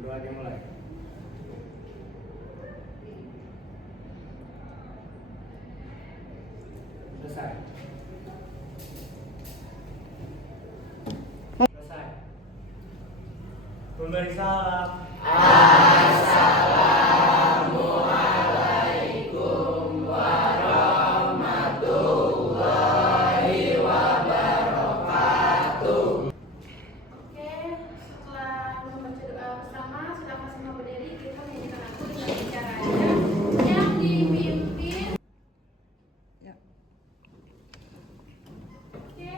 Berdoa dimulai. Selesai. Selesai. Memberi salam. Assalamualaikum warahmatullahi wabarakatuh. Oke, setelah membaca doa bersama, silakan semua berdiri. Kita menyanyikan lagu dengan caranya yang dipimpin. Oke,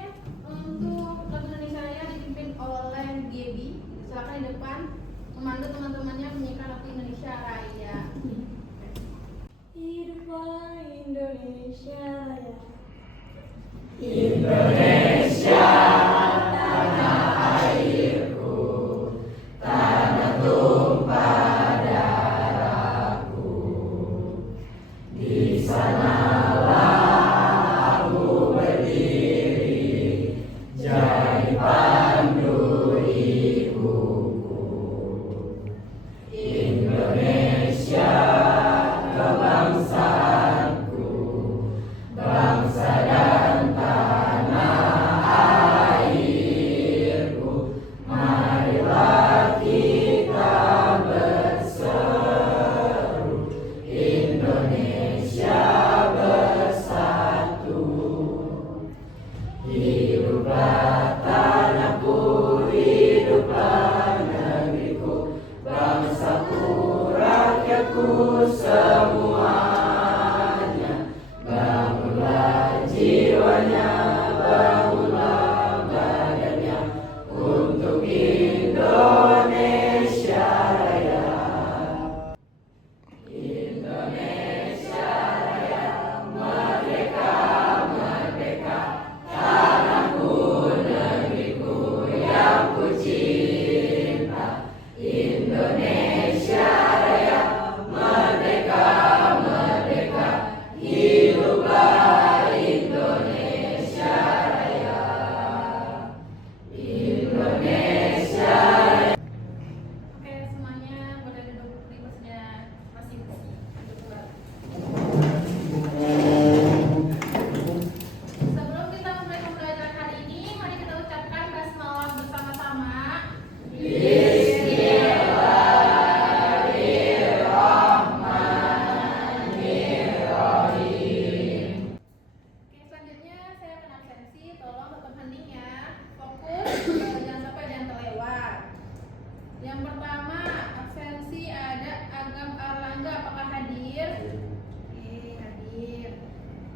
untuk lagu Indonesia Raya dipimpin oleh Gaby. Silakan di depan memandu teman-temannya menyanyikan lagu Indonesia Raya. Hiduplah Indonesia Raya. Indonesia, tanah airku, tanah tumpah darahku. Di sanalah aku berdiri, jadi pandu ibuku. Indonesia, kebangsaanku, bangsa dan tanah airku. Marilah kita berseru, Indonesia bersatu. Hiduplah tanahku, hiduplah negeriku, bangsaku, rakyatku semuanya. Bangunlah jiwanya, bangunlah badannya untuk Indonesia Raya. Indonesia Raya, merdeka, merdeka, tanahku, negeriku yang ku cinta. Indonesia Raya, merdeka, merdeka, hiduplah Indonesia Raya. Indonesia Raya. Oke, semuanya boleh duduk di kursinya masing-masing. Sebelum kita mulai pembelajaran hari ini, mari kita ucapkan basmalah bersama-sama. Oke, selanjutnya saya akan absensi. Tolong tetap hening ya. Fokus, jangan sampai ada yang terlewat. Yang pertama, absensi ada Agam Arlangga. Apakah hadir? Oke, hadir.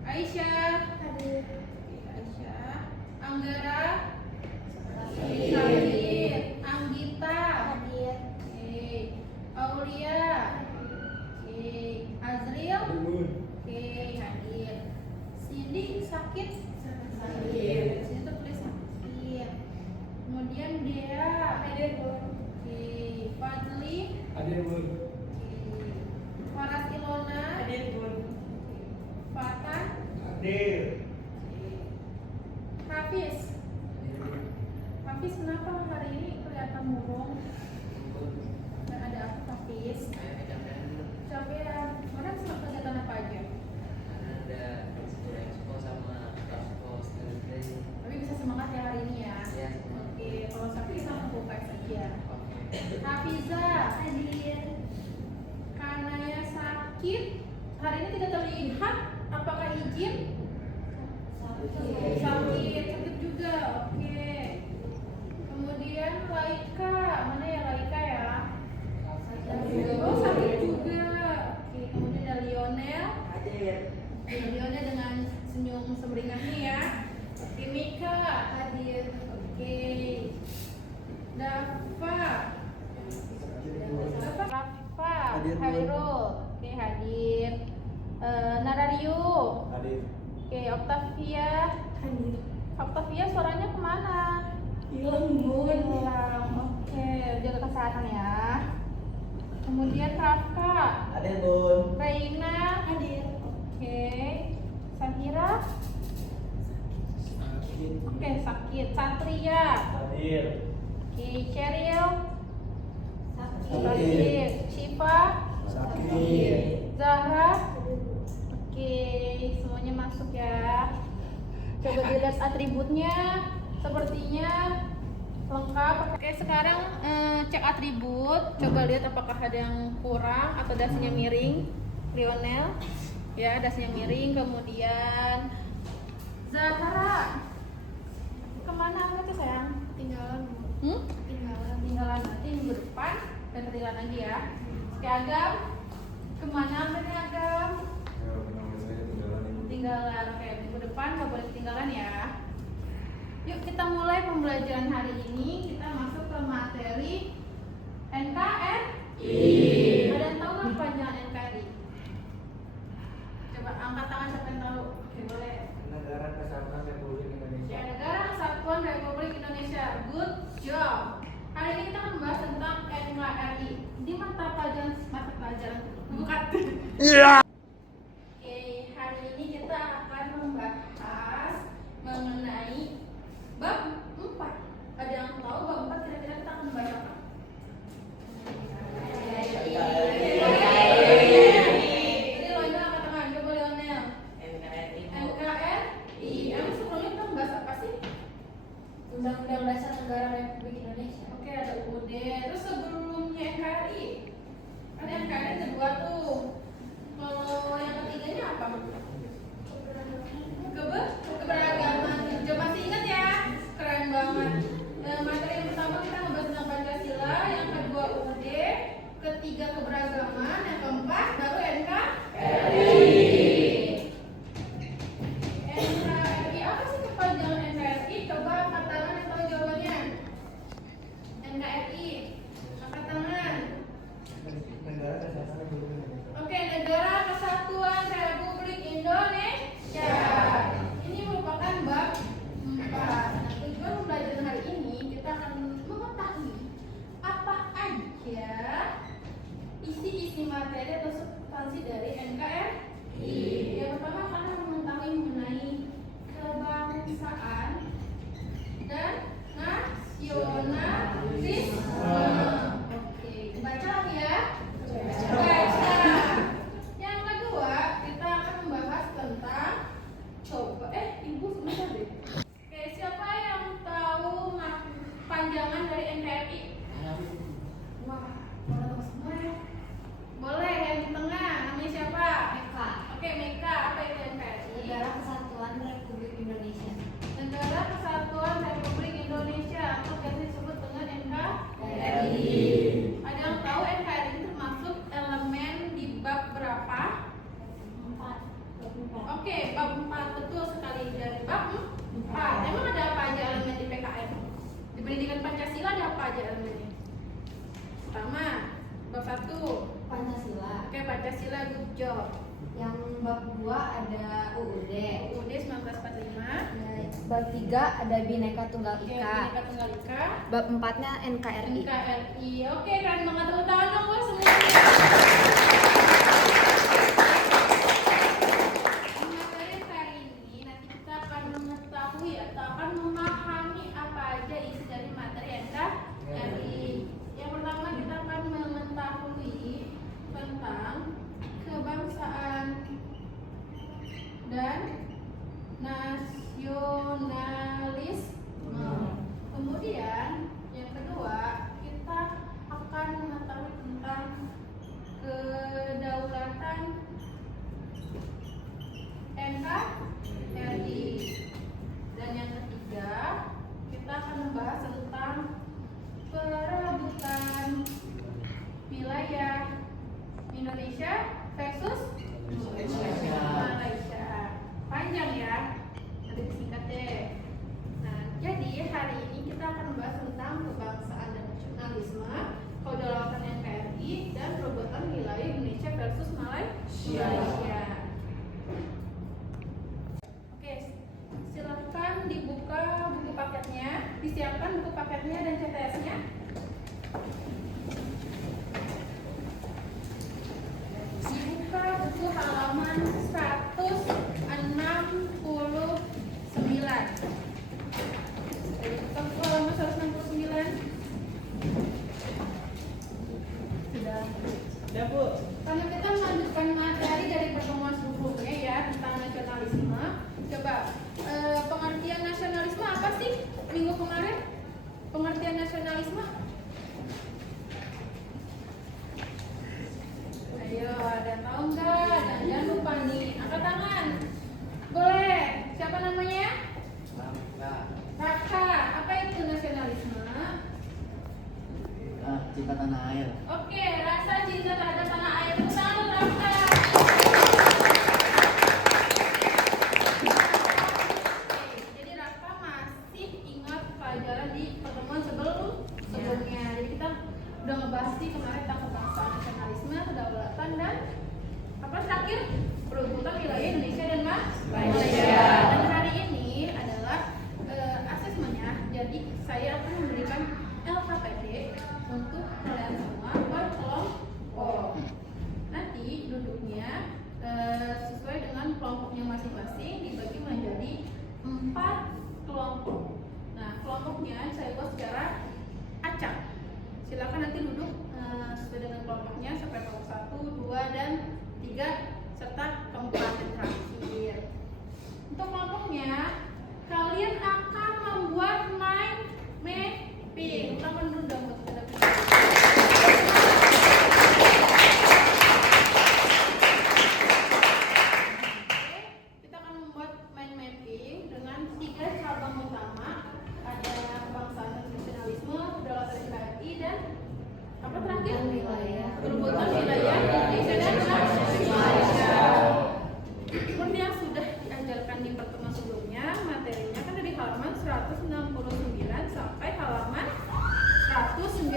Aisyah? Hadir. Oke, Aisyah. Anggara? Hadir. Anggita? Hadir. Oke. Aulia? Oke. Azril? Oke, hadir. Cindy sakit? Hadir. Sini tuh tulis sakit. Kemudian Dea? Hadir, Bu. Oke. Fadli? Hadir, Bun. Oke. Faras Ilona? Hadir, Bun. Oke. Fatan? Hadir. Oke. Hafiz? Hafiz kenapa hari ini kelihatan murung? Ada apa Hafiz? Capean. Kemarin sama kegiatan apa aja? Tapi bisa semangat ya hari ini ya. Oke, kalau sakit kita lakukan UKS aja. Hafiza hadir. Kanaya sakit. Hari ini tidak terlihat. Apakah izin? Sakit juga. Oke. Kemudian Laika, mana ya Laika ya? Oh, sakit juga. Oke, kemudian ada Lionel. Hadir. Lionel dengan senyum semeringahnya ya. Oke, Mika hadir. Oke. Dafa. Rafa. Hadir, Bu. Hairul. Oke, hadir. Narario. Hadir. Oke, Octavia. Hadir. Octavia suaranya kemana? Hilang, Bun. Hilang. Oke, jaga kesehatan ya. Kemudian Rafka. Hadir, Bun. Reina. Hadir. Oke. Sahira. Oke, sakit. Satria. Hadir. Oke, Cheryl. Sakit. Syifa? Sakit. Zahra? Oke, semuanya masuk ya. Coba dilihat atributnya, sepertinya lengkap. Oke, sekarang cek atribut. Coba lihat apakah ada yang kurang atau dasinya miring. Lionel, ya dasinya miring. Kemudian Zahra, kemana tuh sayang? Tinggalan. Tinggalan nanti minggu depan dan ketinggalan lagi ya. Oke, Agam, kemana berarti Agam? Ketinggalan. Oke, minggu depan nggak boleh ketinggalan ya. Yuk kita mulai pembelajaran hari ini. Kita masuk ke materi NKRI. Ada yang tahu nggak panjangan NKRI? Coba angkat tangan siapa yang tahu? Oke, boleh. Negara Kesatuan Republik Indonesia. Ya, Negara Kesatuan Republik Indonesia. Good job. Hari ini kita akan membahas tentang NKRI di mata pelajaran bukan. Oke, hari ini kita akan membahas mengenai bab 4. Ada yang tahu bab 4 kira-kira kita akan membahas apa? Jadi Lionel angkat tangan, coba Lionel. NKRI. Emang sebelumnya kita membahas apa sih? Undang-Undang Dasar Negara Republik Indonesia. Oke, ada UUD. Terus sebelumnya NKRI, ada NKRI kedua tuh. Kalau yang ketiganya apa? Keberagaman. Coba masih ingat ya? Keren banget. Materi yang pertama kita ngebahas tentang Pancasila, yang kedua UUD, ketiga keberagaman, yang keempat baru NKRI. NKRI apa sih kepanjangan NKRI? Coba angkat tangan yang tahu jawabannya. NKRI, angkat tangan. Negara Kesatuan Republik Indonesia. Oke, Negara Kesatuan Republik Indonesia. Ini merupakan bab 4. Nah, tujuan pembelajaran hari ini kita akan mengetahui apa aja isi materi atau substansi dari NKRI. Yang pertama akan mengetahui mengenai kebangsaan dan nasionalisme. Oke, baca lagi ya. Baca. Yang kedua, kita akan membahas tentang ibu sebentar deh. Oke, siapa yang tahu panjangan dari NKRI? Wah, boleh tahu semua ya? Boleh, yang di tengah, namanya siapa? Meka. Oke, Meka, apa itu NKRI? Negara Kesatuan Republik Indonesia. Negara Kesatuan Republik Indonesia atau biasa disebut dengan NKRI. Ada yang tahu NKRI itu termasuk elemen di bab berapa? 4. Oke, bab 4 betul sekali dari bab 4. Emang ada apa aja elemen di PKN? Di pendidikan Pancasila ada apa aja elemennya? Pertama, bab 1. Pancasila. Oke, Pancasila, good job. Yang bab 2 ada UUD. UUD 1945. Bab 3 ada Bhinneka Tunggal Oke, Ika. Bhinneka Tunggal Ika. Bab 4-nya NKRI. NKRI. Oke, keren banget, tepuk tangan dong buat semuanya. Di materi hari ini nanti kita akan mengetahui atau akan memahami apa aja isi dari materi NKRI. Yang pertama kita akan mengetahui tentang kebangsaan dan nasionalisme. Kemudian yang kedua kita akan mengetahui tentang kedaulatan NKRI. Dan yang ketiga kita akan membahas tentang perebutan wilayah Indonesia versus Malaysia. Panjang ya, nanti disingkat deh. Nah, jadi hari ini kita akan membahas tentang kebangsaan dan nasionalisme, kedaulatan NKRI, dan perebutan wilayah Indonesia versus Malaysia. Oke, silakan dibuka buku paketnya, disiapkan buku paketnya dan CTS-nya. Dibuka buku halaman 169. Buku halaman 169. cinta tanah air. Oke, rasa cinta terhadap tanah air itu sangat Rafka. Jadi Rafka masih ingat pelajaran di pertemuan sebelumnya. Jadi kita udah ngebahas nih kemarin tentang kebangsaan, nasionalisme, kedaulatan dan apa terakhir peruntukan wilayah Indonesia dan Malaysia. Dan hari ini adalah asesmennya. Jadi saya akan memberikan LKPD untuk kalian semua berkelompok. Nanti duduknya sesuai dengan kelompoknya masing-masing dibagi menjadi 4 kelompok. Nah, kelompoknya saya buat secara acak. Silakan nanti duduk sesuai dengan kelompoknya sampai kelompok 1, 2, dan 3 serta keempat dan terakhir. Untuk kelompoknya kalian akan membuat mind mapping. Teman dulu dong untuk kita kita akan membuat mind mapping dengan 3 cabang utama. Ada kebangsaan dan nasionalisme, kedaulatan NKRI, dan apa terakhir? Perebutan wilayah Indonesia dan Malaysia. Seperti yang sudah diajarkan di pertemuan sebelumnya, materinya kan dari halaman 169 sampai halaman 196.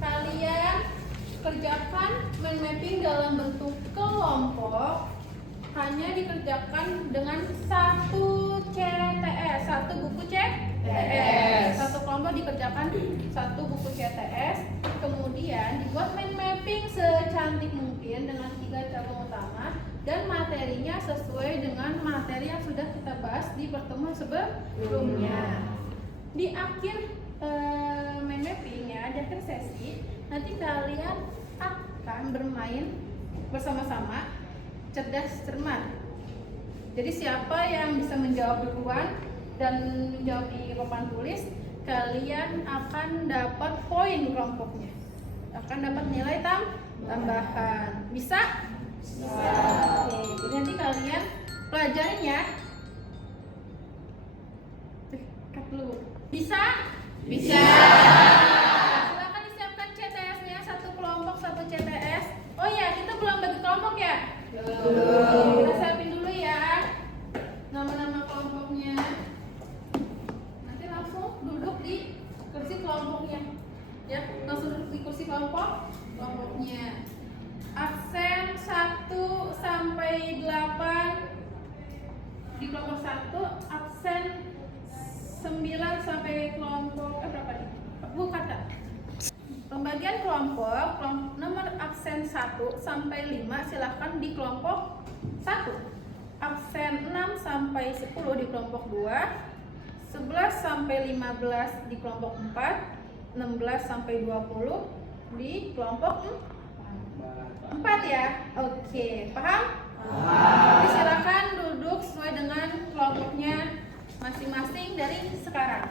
Kalian kerjakan mind mapping dalam bentuk kelompok, hanya dikerjakan dengan 1 CTS, 1 buku CTS. Satu kelompok dikerjakan 1 buku CTS, kemudian dibuat mind mapping secantik mungkin dengan 3 cabang utama dan materinya sesuai dengan materi yang sudah kita bahas di pertemuan sebelumnya. Di akhir mind mapping ya, di akhir sesi nanti kalian akan bermain bersama-sama cerdas cermat. Jadi siapa yang bisa menjawab duluan dan menjawab di papan tulis, kalian akan dapat poin kelompoknya, akan dapat nilai tambahan. Bisa? Bisa. Oke, jadi nanti kalian pelajarin ya. Cut dulu. Bisa? Bisa. Silakan disiapkan CTS-nya, 1 kelompok 1 CTS. Oh ya, kita belum bagi kelompok ya? Belum. Kita siapin dulu ya nama-nama kelompoknya. Nanti langsung duduk di kursi kelompoknya. Ya, langsung duduk di kursi kelompoknya. Absen 1 sampai 8 di kelompok 1, absen 9 sampai kelompok berapa nih? Kata. Pembagian kelompok nomor absen 1 sampai 5 silahkan di kelompok 1. Absen 6 sampai 10 di kelompok 2. 11 sampai 15 di kelompok 4. 16 sampai 20 di kelompok 4 ya. Oke, paham? Jadi silakan duduk sesuai dengan kelompoknya masing-masing dari sekarang.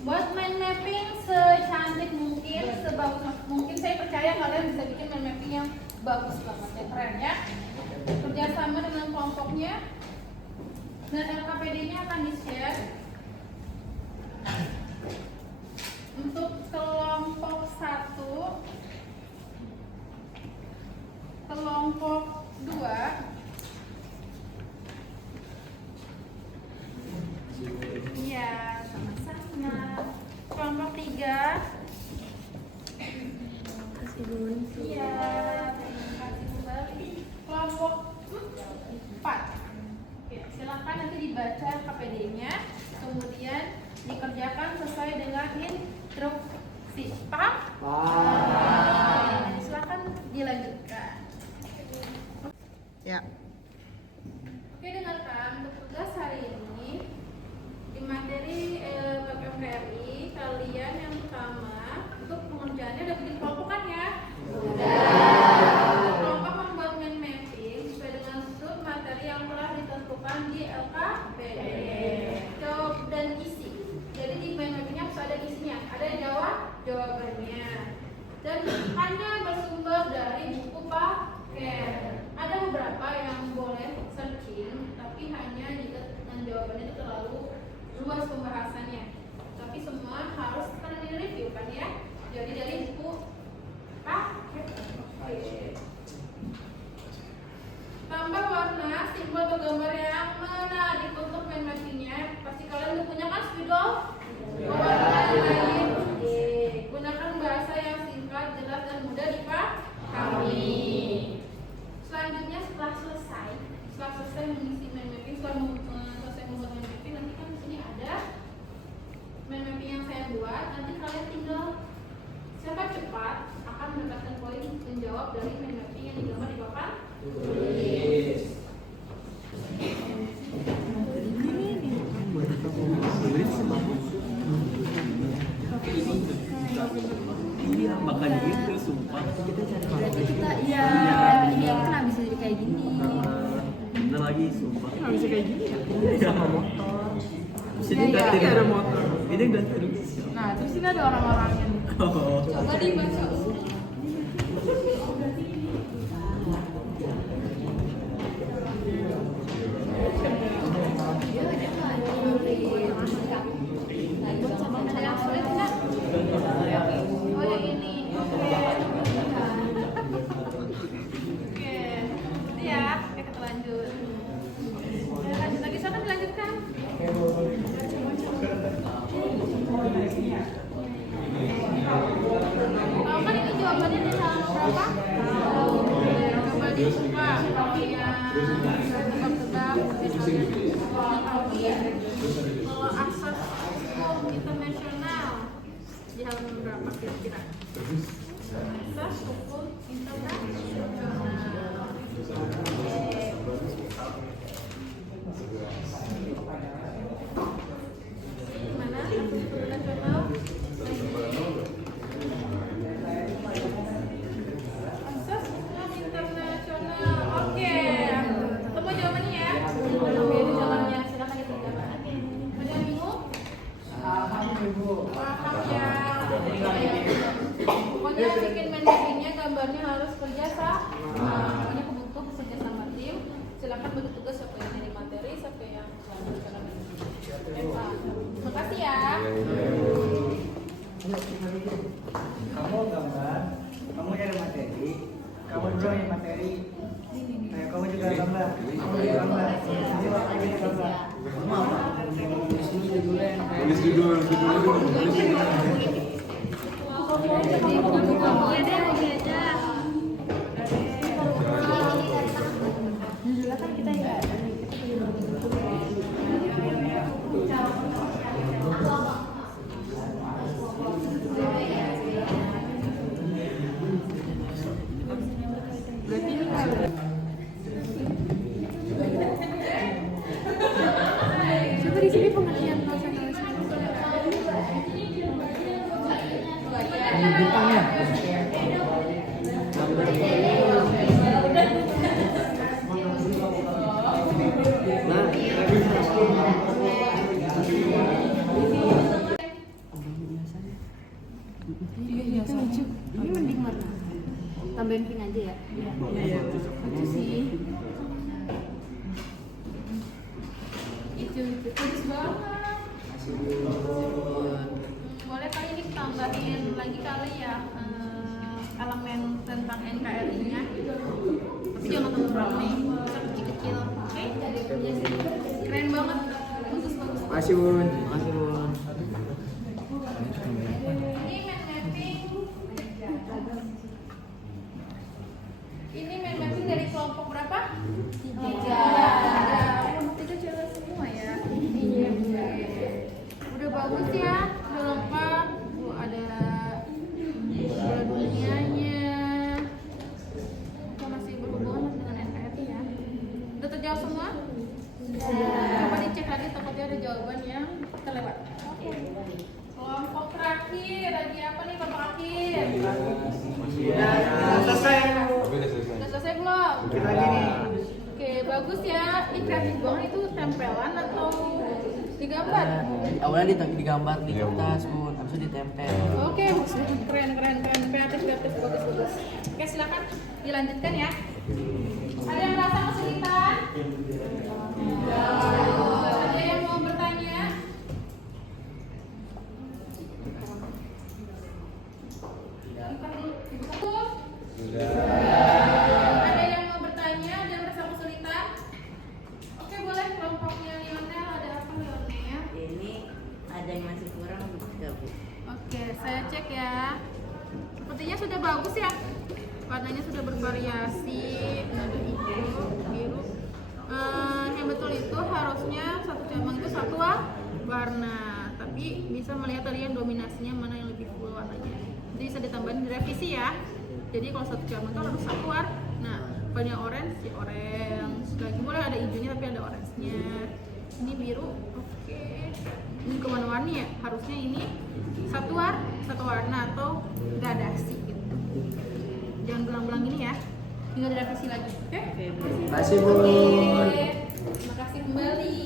Buat mind mapping secantik mungkin, sebagus mungkin. Saya percaya kalian bisa bikin mind mapping yang bagus banget, yang keren ya. Kerjasama dengan kelompoknya dan LKPD-nya akan di-share. Untuk kelompok 1, kelompok 2, iya, sama-sama. Kelompok 3, iya, terima kasih kembali. Kelompok 4, oke, silakan nanti dibaca KPD-nya, kemudian dikerjakan sesuai dengan instruksi. Paham? Paham. Silakan dilanjutkan. Ya. Oke, dengarkan untuk tugas hari ini di materi PPMPRI, kalian yang pertama untuk pengerjaannya udah bikin kelompok kan ya? Udah. Kelompok membuat mind mapping sesuai dengan struktur materi yang Oke, ada beberapa yang boleh searching, tapi hanya jika jawabannya itu terlalu luas pembahasannya. Tapi semua harus pernah direview kan ya. Jadi dari buku paket. Oke. Tambah warna, simbol atau gambar yang menarik untuk mind mappingnya. Pasti kalian udah punya kan spidol? Warna lain. Gunakan bahasa yang singkat, jelas dan mudah dipahami. Selanjutnya setelah selesai mengisi mind mapping, setelah selesai membuat mind mapping, nanti kan di sini ada mind mapping yang saya buat. Nanti kalian tinggal siapa cepat akan mendapatkan poin menjawab dari mind mapping yang digambar di papan tulis. Iya, makanya itu sumpah. Berarti kita iya ini kan bisa jadi kayak gini. Bener lagi sumpah. Nggak bisa kayak gini ya? Sama motor. Sini nggak Iya, ada terus. motor. Ini nggak terus. Nah, terus ini ada orang-orangnya. Oh. Coba dibaca ulang. Ada yang sulit nggak? Oh yang ini. Oke. Oke. Itu ya. Oke kita lanjut. Ya, lanjut lagi. Silakan dilanjutkan. Tahu kan ini jawabannya di halaman berapa? Coba dibuka. Yang tebak-tebak. Kalau asas hukum internasional di halaman berapa kira-kira? Asas hukum internasional. Mana asas hukum internasional? Asas hukum internasional. Oke. Ketemu jawabannya ya. Oke, itu jawabannya. Silakan dikerjakan. Ada yang bingung? Paham ya. Pokoknya bikin manajernya gambarnya harus kerja sama. Pokoknya kebutuh kerja sama tim. Silakan bagi tugas siapa yang nyari materi, siapa yang melanjutkan Eva. Terima kasih ya. Kamu gambar, kamu nyari materi, kamu dulu yang materi. Nah, kamu juga gambar, kamu juga gambar. Ini waktunya gambar. Kamu apa? Tulis dulu yang Tulis judul dulu. Tulis judul. Iya deh, lagi aja. Dulu kan kita ya. Berarti ini nggak. Coba di sini pengertian nasionalisme. bintangnya. Iya, itu lucu. Ini mending mana? Tambahin pink aja ya. Iya, lucu sih. Itu bagus banget. Boleh kali ini tambahin lagi kali ya elemen tentang NKRI-nya. Tapi jangan terlalu nih, kecil-kecil. Oke? Keren banget. Bagus bagus. Makasih Bun. Makasih Bun. Ini main mapping dari kelompok berapa? 3. Kelompok 3 cewek semua ya. Iya. Udah bagus ya, udah lengkap. Tuh ada bola dunianya. Itu masih berhubungan dengan NKRI ya. Udah terjawab semua? Coba dicek lagi takutnya ada jawaban yang terlewat. Oke. Kelompok terakhir lagi apa nih kelompok akhir? Udah selesai. Udah selesai belum? Kita lagi nih. Oke, bagus ya. Ini kreatif banget, itu tempelan atau digambar? Awalnya digambar di kertas, Bun, habis itu ditempel. Oke, keren, kreatif, bagus. Oke, silakan dilanjutkan ya. Ada yang merasa kesulitan? Ada yang mau bertanya? Ada yang mau bertanya? Ada yang merasa kesulitan? Oke, boleh. Kelompoknya Lionel, ada apa Lionel? Ini ada yang masih kurang juga, Bu. Oke, saya cek ya. Sepertinya sudah bagus ya. Warnanya sudah bervariasi, ada hijau, biru. Yang betul itu harusnya satu cabang itu satu warna. Tapi bisa melihat kalian dominasinya mana yang lebih full warnanya. Jadi bisa ditambahin direvisi ya. Jadi kalau satu cabang itu harus satu warna. Nah, banyak orange, ya orange. Lagi boleh ada hijaunya tapi ada orange-nya. Ini biru, oke. Ini kewarna-warni ya. Harusnya ini satu warna atau gradasi gitu. Jangan belang-belang gini ya. Tinggal direvisi lagi. Oke? Masih Bu. Oke. Terima kasih kembali.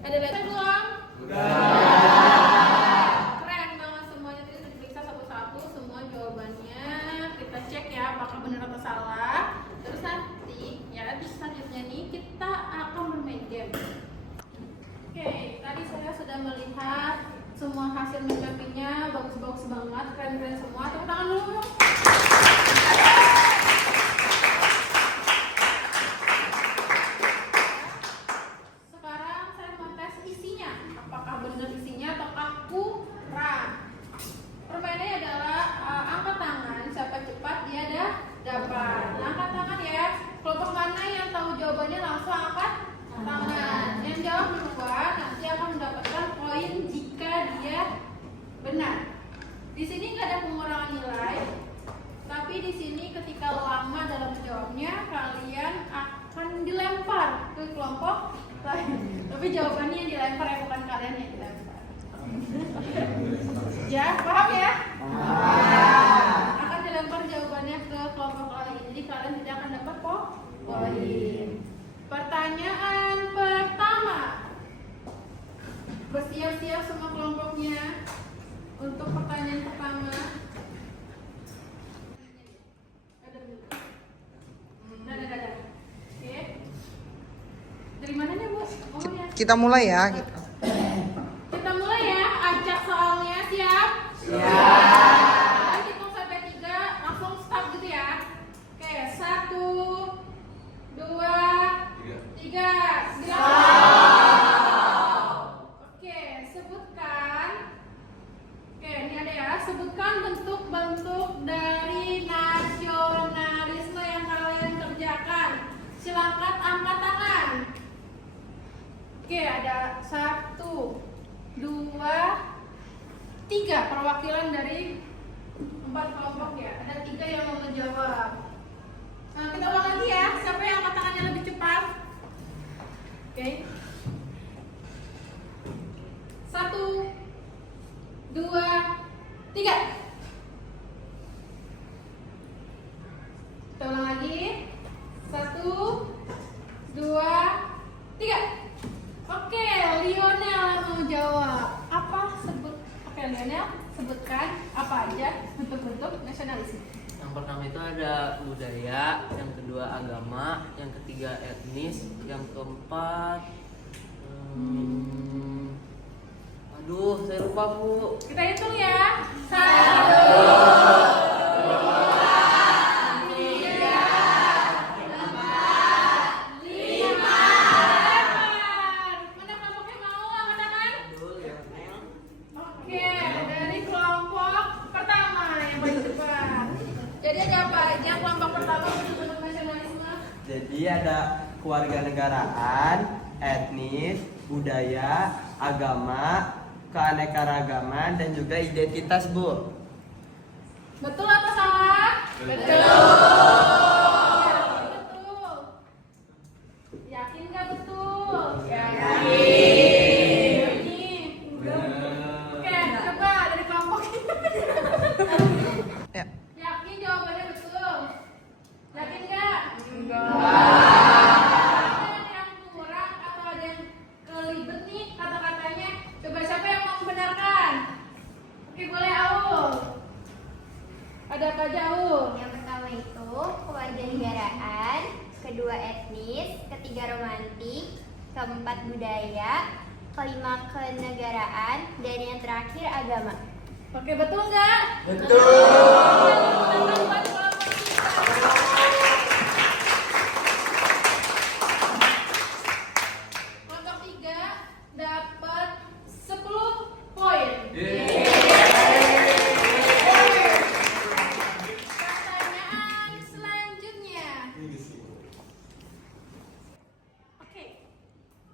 Ada lagi belum? Keren banget semuanya, tadi sudah diperiksa satu-satu semua jawabannya. Kita cek ya apakah benar atau salah. Terus nanti ya di selanjutnya nih kita akan bermain game. Oke, tadi saya sudah melihat semua hasil mencapinya, bagus-bagus banget, keren-keren semua. Tepuk tangan dulu. Sekarang saya mau tes isinya. Apakah benar isinya ataukah kurang? Permainannya adalah angkat tangan, siapa cepat dia dapat. Angkat tangan ya. Kelompok mana yang tahu jawabannya langsung angkat tangan. Yang jawab duluan nanti akan mendapatkan poin jika dia benar. Di sini nggak ada pengurangan nilai, tapi di sini ketika lama dalam menjawabnya kalian akan dilempar ke kelompok lain. Tapi jawabannya yang dilempar ya, bukan kalian yang dilempar. Ya, paham ya? Akan dilempar jawabannya ke kelompok lain. Jadi kalian tidak akan dapat poin. Pertanyaan pertama. Bersiap-siap semua kelompoknya untuk pertanyaan pertama. Dadah. Oke. Dari mananya, Bu? Oh ya. Kita mulai ya. Kita mulai ya. Acak soalnya, siap? Siap. Hitung sampai 3, langsung stop gitu ya. Oke, 1, 2, 3. Oke, sebutkan. Oke, ini ada ya. Sebutkan bentuk-bentuk dari nasionalisme yang kalian kerjakan. Silakan angkat tangan. Oke, ada 1, 2, 3 perwakilan dari 4 kelompok ya. Ada 3 yang mau menjawab. Nah, kita ulang lagi ya. Siapa yang angkat tangannya lebih cepat? Oke. 1, 2, 3. Kita ulang lagi. 1, 2, 3. Oke, Lionel mau jawab. Oke, Lionel, sebutkan apa aja bentuk-bentuk nasionalisme. Yang pertama itu ada budaya, yang kedua agama, yang ketiga etnis, yang keempat aduh saya lupa Bu. Kita hitung ya. 1, 4. Jadi ada apa aja kelompok pertama bentuk nasionalisme? Jadi ada kewarganegaraan, etnis, budaya, agama, keanekaragaman, dan juga identitas, Bu. Betul atau salah? Betul. Betul. Yakin nggak betul? Yakin. Oke, coba dari kelompok Ya. yakin jawabannya betul. Yakin nggak? Enggak. Ada yang kurang atau ada yang kelibet nih kata-katanya? Coba siapa yang mau membenarkan? Oke, boleh Aul. Ada apa aja Aul? Yang pertama kewarganegaraan, kedua etnis, ketiga romantik, keempat budaya, kelima kenegaraan, dan yang terakhir agama. Oke, betul nggak? Kelompok 3 dapat 10 poin. Pertanyaan selanjutnya. Oke,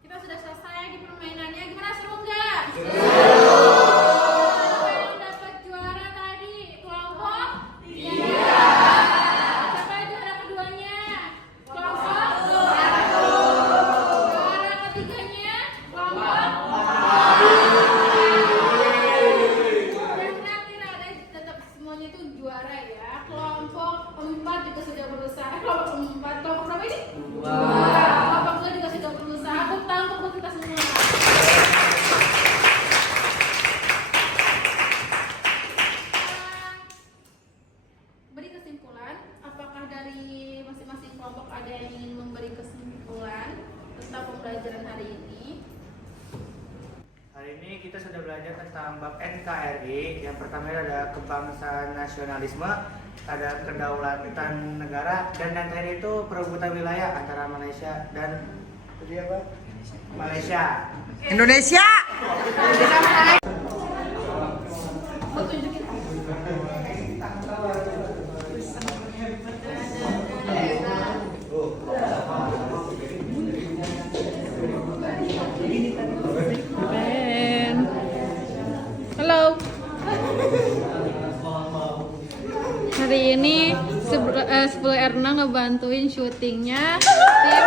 kita sudah selesai di permainannya. Gimana, seru nggak? Siapa yang dapat juara tadi? Kelompok? Iya. Siapa yang juara keduanya? Kelompok? Juara ketiganya? Kelompok? Yang terakhir ada tetap semuanya itu juara ya. Kelompok 4 juga sudah berusaha. Kelompok 4, kelompok berapa ini? Kelompok 2 juga sudah berusaha. Tepuk tangan untuk kita semua. Beri kesimpulan, apakah dari masing-masing kelompok ada yang ingin memberi kesimpulan tentang pembelajaran hari ini? Hari ini kita sudah belajar tentang bab NKRI. Yang pertama ada kebangsaan nasionalisme, ada kedaulatan negara, dan yang terakhir itu perebutan wilayah antara Malaysia dan Malaysia. Indonesia. Mau tunjukin? Halo. Hari ini 10 Erna ngebantuin syutingnya tim